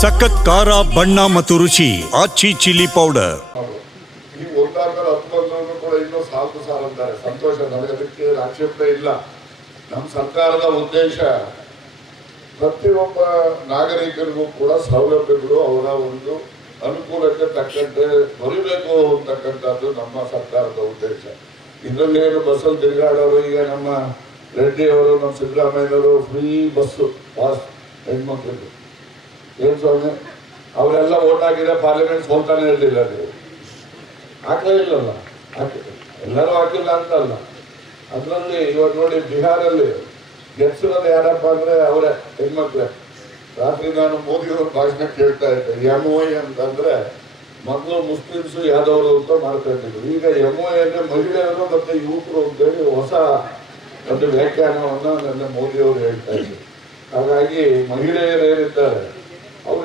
ಸಖತ್ ಖಾರ, ಬಣ್ಣ ಮತ್ತು ರುಚಿ ಆಚಿ ಚಿಲ್ಲಿ ಪೌಡರ್ ಕೂಡ ಸಾಕು ಸಾರ್ ಸಂತೋಷ, ನನಗೆ ಅದಕ್ಕೆ ಇಲ್ಲ. ನಮ್ಮ ಸರ್ಕಾರದ ಉದ್ದೇಶ, ಪ್ರತಿಯೊಬ್ಬ ನಾಗರಿಕರಿಗೂ ಕೂಡ ಸೌಲಭ್ಯಗಳು ಅವರ ಒಂದು ಅನುಕೂಲಕ್ಕೆ ತಕ್ಕಂತೆ ಬರಬೇಕು ಅಂತಕ್ಕಂಥದ್ದು ನಮ್ಮ ಸರ್ಕಾರದ ಉದ್ದೇಶ. ಇದರಲ್ಲಿ ಏನು ಬಸ್ಸಲ್ಲಿ ತಿರುಗಾಡೋರು ಈಗ ನಮ್ಮ ರೆಡ್ಡಿಯವರು ನಮ್ಮ ಸಿದ್ದರಾಮಯ್ಯವರು ಫ್ರೀ ಬಸ್ಸು ಪಾಸ್ ಹೆಣ್ಮಕ್ಳಿಗೆ. ಏನು ಅವರೆಲ್ಲ ಓಟ್ ಹಾಕಿದ್ರೆ ಪಾರ್ಲಿಮೆಂಟ್ ಸೋಲ್ತಾನೆ ಇರಲಿಲ್ಲ ನೀವು ಹಾಕಲೇ ಇಲ್ಲಲ್ಲ. ಎಲ್ಲರೂ ಹಾಕಿಲ್ಲ ಅಂತಲ್ಲ. ಅದರಲ್ಲಿ ಇವಾಗ ನೋಡಿ ಬಿಹಾರಲ್ಲಿ ಗೆಲ್ಸಿರೋದು ಯಾರಪ್ಪ ಅಂದ್ರೆ ಅವರೇ ಹೆಣ್ಮಕ್ಳೆ. ರಾತ್ರಿ ನಾನು ಮೋದಿ ಅವ್ರ ಭಾಷಣ ಕೇಳ್ತಾ ಇದ್ದೆ ಎಂ ಒ ಅಂತಂದರೆ ಮೊದಲು ಮುಸ್ಲಿಮ್ಸು ಯಾದವರು ಅಂತ ಮಾಡ್ತಾ ಇದ್ದರು ಈಗ ಎಂ ಒ ಅಂದ್ರೆ ಮಹಿಳೆಯರು ಮತ್ತು ಯುವಕರು ಅಂತೇಳಿ ಹೊಸ ಒಂದು ವ್ಯಾಖ್ಯಾನವನ್ನು ನನ್ನ ಮೋದಿ ಅವರು ಹೇಳ್ತಾ ಇದ್ರು. ಹಾಗಾಗಿ ಮಹಿಳೆಯರು ಏನಿದ್ದಾರೆ?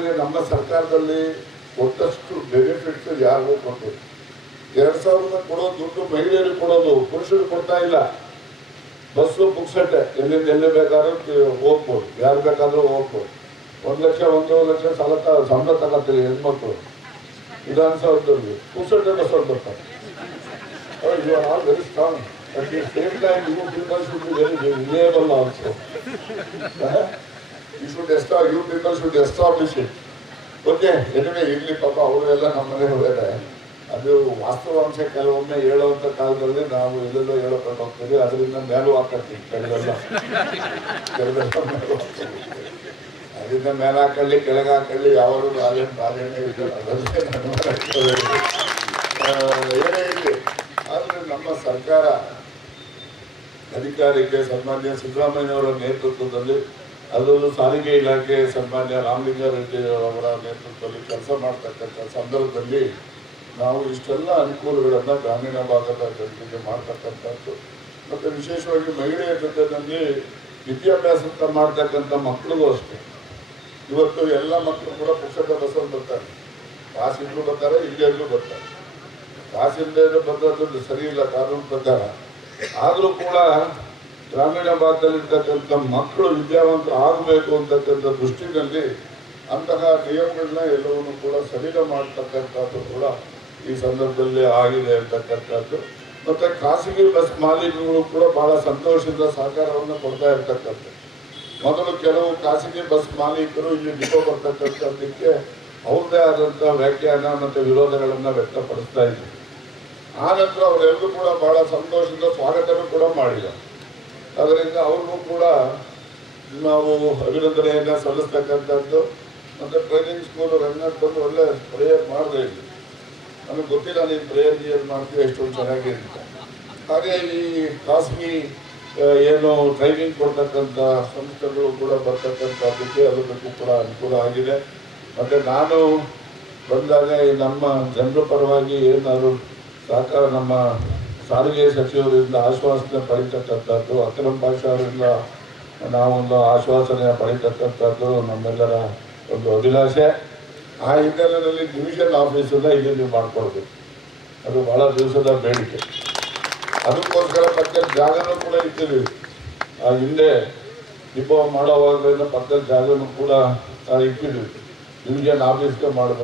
ಅವರಿಗೆ ನಮ್ಮ ಸರ್ಕಾರದಲ್ಲಿ ಒಟ್ಟಷ್ಟು ಬೆನಿಫಿಟ್ಸ್ ಯಾರಿಗೂ ಕೊಟ್ಟಿಲ್ಲ ಎರಡ್ ಸಾವಿರದ ಕೊಡೋದು ದುಡ್ಡು ಮಹಿಳೆಯರಿಗೆ ಕೊಡೋದು ಪುರುಷರು ಕೊಡ್ತಾ ಇಲ್ಲ. ಬಸ್ಸು ಪುಕ್ಸಟ್ಟೆ ಎಲ್ಲಿಂದ ಎಲ್ಲಿ ಬೇಕಾದ್ರೂ ಹೋಗ್ಬೋದು. ಯಾರು ಬೇಕಾದ್ರೂ ಹೋಗ್ಬೋದು. ಒಂದ್ ಲಕ್ಷ, ಒಂದೂವರೆ ಲಕ್ಷ ಸಾಲ ಸಂಬಳ ತಗೋತೀರಿ ಹೆಣ್ಮಕ್ಳು. ವಿಧಾನಸೌಧದಲ್ಲಿ. ಪುಕ್ಸಟ್ಟೆ ಬಸ್ ಅಂತ strong at the same time you people should be you should ಎಸ್ಟಾ you people should establish it okay anyway ಇರಲಿ ಪಾಪ ಅವರೆಲ್ಲ ನಮ್ಮನೆ ಮನೆಯವರೇ ಅದು ವಾಸ್ತವಾಂಶ ಕೆಲವೊಮ್ಮೆ ಹೇಳುವಂಥ ಕಾಲದಲ್ಲಿ ನಾವು ಎಲ್ಲೆಲ್ಲೋ ಹೇಳಕೊಂಡು ಹೋಗ್ತೀವಿ ಅದರಿಂದ ಮೇಲೂ ಹಾಕತ್ತೀವಿ ಕೆಳಗೆಲ್ಲ. ಅದರಿಂದ ಮೇಲೆ ಹಾಕೊಳ್ಳಿ ಕೆಳಗೆ ಹಾಕೊಳ್ಳಿ ಯಾವಾಗಲೂ ರಾಜೇನ್ ಬಾಲೇನೆ ಆ, ಏನೇ ಇರಲಿ. ಆದರೆ ನಮ್ಮ ಸರ್ಕಾರ ಅಧಿಕಾರಿಕೆ ಸನ್ಮಾನ್ಯ ಸಿದ್ದರಾಮಯ್ಯವರ ನೇತೃತ್ವದಲ್ಲಿ ಅದರಲ್ಲೂ ಸಾರಿಗೆ ಇಲಾಖೆ ಸನ್ಮಾನ್ಯ ರಾಮಲಿಂಗಾರೆಡ್ಡಿ ಅವರ ನೇತೃತ್ವದಲ್ಲಿ ಕೆಲಸ ಮಾಡ್ತಕ್ಕಂಥ ಸಂದರ್ಭದಲ್ಲಿ ನಾವು ಇಷ್ಟೆಲ್ಲ ಅನುಕೂಲಗಳನ್ನು ಗ್ರಾಮೀಣ ಭಾಗದ ಜನರಿಗೆ ಮಾಡ್ತಕ್ಕಂಥದ್ದು. ಮತ್ತು ವಿಶೇಷವಾಗಿ ಮಹಿಳೆಯ ಜೊತೆಯಲ್ಲಿ ವಿದ್ಯಾಭ್ಯಾಸ ಮಾಡ್ತಕ್ಕಂಥ ಮಕ್ಕಳಿಗೂ ಅಷ್ಟೇ. ಇವತ್ತು ಎಲ್ಲ ಮಕ್ಕಳು ಕೂಡ ಪುಸ್ತಕ ಬಸ್ಸಲ್ಲಿ ಬರ್ತಾರೆ. ಕಾಸಿದ್ರು ಬರ್ತಾರೆ ಇಲ್ಲಿಯಲ್ಲೂ ಬರ್ತಾರೆ. ಕಾಸಿಲ್ಲದೆ ಬಂದದ್ದು ಸರಿ ಇಲ್ಲ, ಕಾನೂನು ಪ್ರಕಾರ. ಆದರೂ ಕೂಡ ಗ್ರಾಮೀಣ ಭಾಗದಲ್ಲಿರ್ತಕ್ಕಂಥ ಮಕ್ಕಳು ವಿದ್ಯಾವಂತ ಆಗಬೇಕು ಅಂತಕ್ಕಂಥ ದೃಷ್ಟಿನಲ್ಲಿ ಅಂತಹ ನಿಯಮಗಳನ್ನ ಎಲ್ಲವನ್ನು ಕೂಡ ಸಡಿಲ ಮಾಡ್ತಕ್ಕಂಥದ್ದು ಕೂಡ ಈ ಸಂದರ್ಭದಲ್ಲಿ ಆಗಿದೆ ಅಂತಕ್ಕಂಥದ್ದು. ಮತ್ತೆ ಖಾಸಗಿ ಬಸ್ ಮಾಲೀಕರು ಕೂಡ ಬಹಳ ಸಂತೋಷದಿಂದ ಸಹಕಾರವನ್ನು ಕೊಡ್ತಾ ಇರ್ತಕ್ಕಂಥದ್ದು. ಮೊದಲು ಕೆಲವು ಖಾಸಗಿ ಬಸ್ ಮಾಲೀಕರು ಇಲ್ಲಿ ಡಿಪೋ ಬರ್ತಕ್ಕಂಥದ್ದಕ್ಕೆ ಅವ್ರದ್ದೇ ಆದಂಥ ವ್ಯಾಖ್ಯಾನ ಮತ್ತು ವಿರೋಧಗಳನ್ನು ವ್ಯಕ್ತಪಡಿಸ್ತಾ ಇದ್ದರು ಆನಂತರ ನಂತರ ಅವರೆಲ್ಲರೂ ಕೂಡ ಬಹಳ ಸಂತೋಷದಿಂದ ಸ್ವಾಗತನೂ ಕೂಡ ಮಾಡಿದ್ದಾರೆ ಅದರಿಂದ ಅವ್ರಿಗೂ ಕೂಡ ನಾವು ಅಭಿನಂದನೆಯನ್ನು ಸಲ್ಲಿಸ್ತಕ್ಕಂಥದ್ದು ಮತ್ತು ಟ್ರೈನಿಂಗ್ ಸ್ಕೂಲ್ ರನ್ನರ್ ಬಂದು ಒಳ್ಳೆ ಪ್ರೇಯರ್ ಮಾಡಿದೆ ಇಲ್ಲಿ ನನಗೆ ಗೊತ್ತಿಲ್ಲ ನೀವು ಪ್ರೇಯರ್ ಗಿಯರ್ ಮಾಡ್ತೀವಿ ಎಷ್ಟೊಂದು ಚೆನ್ನಾಗಿ ಅಂತ. ಹಾಗೆ ಈ ಖಾಸಗಿ ಏನು ಟ್ರೈನಿಂಗ್ ಕೊಡ್ತಕ್ಕಂಥ ಸಂಸ್ಥೆಗಳು ಕೂಡ ಬರ್ತಕ್ಕಂಥದ್ದಕ್ಕೆ ಅದಕ್ಕೂ ಕೂಡ ಅನುಕೂಲ ಆಗಿದೆ. ಮತ್ತು ನಾನು ಬಂದಾಗ ನಮ್ಮ ಜನರ ಪರವಾಗಿ ಏನಾದರೂ ಸಹಕಾರ ನಮ್ಮ ಸಾರಿಗೆ ಸಚಿವರಿಂದ ಆಶ್ವಾಸನೆ ಪಡಿತಕ್ಕಂಥದ್ದು, ಅಕ್ರಮ್ ಭಾಷಾ ಅವರಿಂದ ನಾವೊಂದು ಆಶ್ವಾಸನೆ ಪಡಿತಕ್ಕಂಥದ್ದು ನಮ್ಮೆಲ್ಲರ ಒಂದು ಅಭಿಲಾಷೆ. ಆ ಹಿನ್ನೆಲೆಯಲ್ಲಿ ಡಿವಿಷನ್ ಆಫೀಸನ್ನು ಇಲ್ಲಿ ನೀವು ಮಾಡ್ಕೊಳ್ಬೇಕು. ಅದು ಬಹಳ ದಿವಸದ ಬೇಡಿಕೆ. ಅದಕ್ಕೋಸ್ಕರ ಪಕ್ಕದ ಜಾಗನೂ ಕೂಡ ಇದ್ದೀವಿ ಆ ಹಿಂದೆ ದೀಪ ಮಾಡೋವಾಗ ಪಕ್ಕದ ಜಾಗನೂ ಕೂಡ ಇಟ್ಟಿದ್ವಿ ಡಿವಿಷನ್ ಆಫೀಸ್ಗೆ ಮಾಡಬೇಕು.